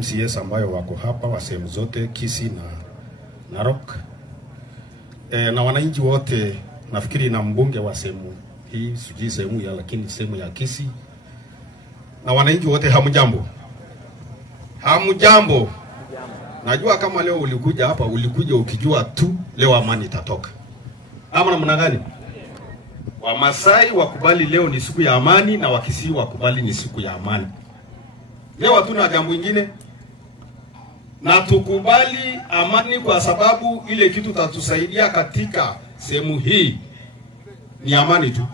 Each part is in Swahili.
MCS ambayo wako hapa wa sehemu zote Kisii na Narok. Na wananchi wote, nafikiri na mbunge wa sehemu hii, sijui sehemu ya, lakini sehemu ya Kisii. Na wananchi wote hamjambo. Hamjambo. Najua kama leo ulikuja hapa, ulikuja ukijua tu leo amani itatoka. Ama namna gani? Wamasai wakubali leo ni siku ya amani, na Wakisii wakubali ni siku ya amani. Leo hatuna jambo lingine. Na tukubali amani kwa sababu ile kitu tatusaidia katika sehemu hii ni amani tu.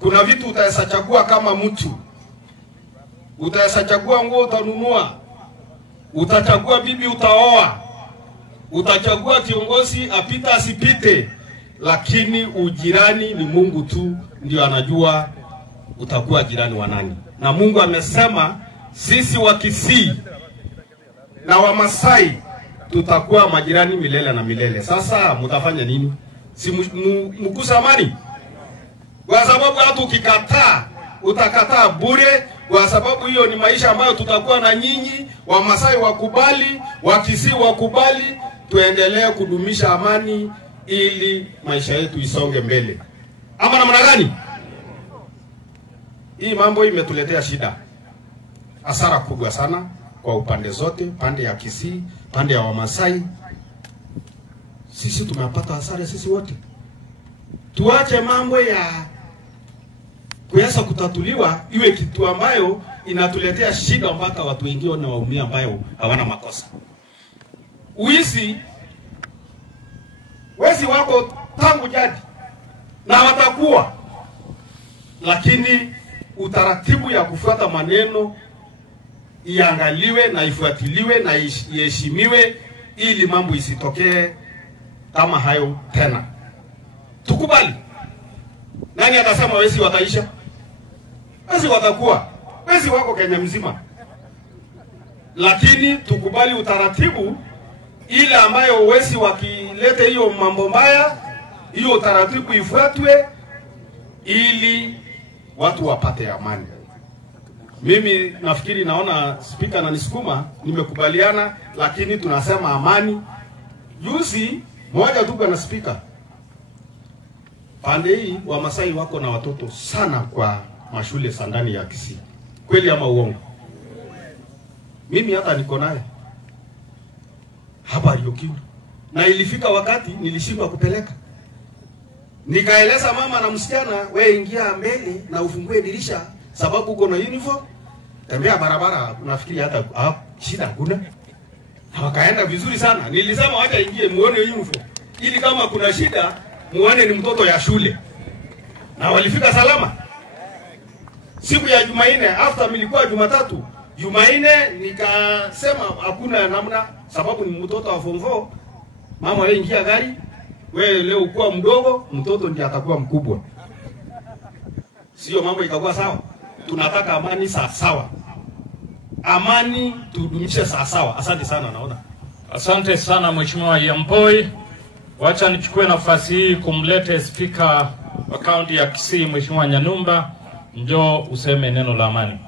Kuna vitu utachagua kama mtu. Utachagua nguo utanunua. Utachagua bibi utaoa. Utachagua kiongozi apita asipite. Lakini ujirani ni Mungu tu ndio anajua utakuwa jirani wa nani. Na Mungu amesema sisi wa Kisii na Wamasai tutakuwa majirani milele na milele. Sasa mtafanya nini? Si mkusa amani? Kwa sababu hata ukikataa utakataa bure, kwa sababu hiyo ni maisha ambayo tutakuwa na nyinyi. Wamasai wakubali, Wakisii wakubali, tuendelee kudumisha amani ili maisha yetu isonge mbele. Ama namna gani? Hii mambo imetuletea shida, hasara kubwa sana kwa upande zote, pande ya Kisii, pande ya Wamasai. Sisi tumepata hasara sisi wote. Tuache mambo ya kuweza kutatuliwa iwe kitu ambayo inatuletea shida mpaka watu wengine na waumia ambayo hawana makosa. Wezi wako tangu jadi na watakuwa, lakini utaratibu ya kufuata maneno iangaliwe na ifuatiliwe na iheshimiwe ili mambo isitokee kama hayo tena. Tukubali. Nani atasema wezi wataisha? Wezi watakuwa. Wezi wako Kenya mzima. Lakini tukubali utaratibu ile ambayo wezi wakilete hiyo mambo mbaya, hiyo utaratibu ifuatwe ili watu wapate amani. Mimi nafikiri naona speaker ananisukuma, nimekubaliana, lakini tunasema amani. Juzi moja tu na speaker. Pande hii Wamasai wako na watoto sana kwa mashule sandani ya Kisii. Kweli ama uongo? Mimi hata niko naye hapa Yokiu. Na ilifika wakati nilishindwa kupeleka. Nikaeleza mama na msichana, wewe ingia mbele na ufungue dirisha sababu uko na uniform. Tembea barabara, unafikiri hata shida hakuna. Na wakaenda vizuri sana. Nilisema wacha ingie muone uniform, ili kama kuna shida muone ni mtoto ya shule. Na walifika salama. Siku ya Jumanne, after nilikuwa Jumatatu, Jumanne nikasema hakuna namna sababu ni mtoto wa form 4. Mama wewe ingia gari, wewe leo ukuwa mdogo, mtoto ndiye atakuwa mkubwa. Sio mambo ikakuwa sawa. Tunataka amani sawa. Amani tudumishe sawa. Asante sana naona. Asante sana Mheshimiwa Yamboi. Wacha nichukue nafasi hii kumlete speaker wa kaunti ya Kisii Mheshimiwa Nyanumba, njoo useme neno la amani.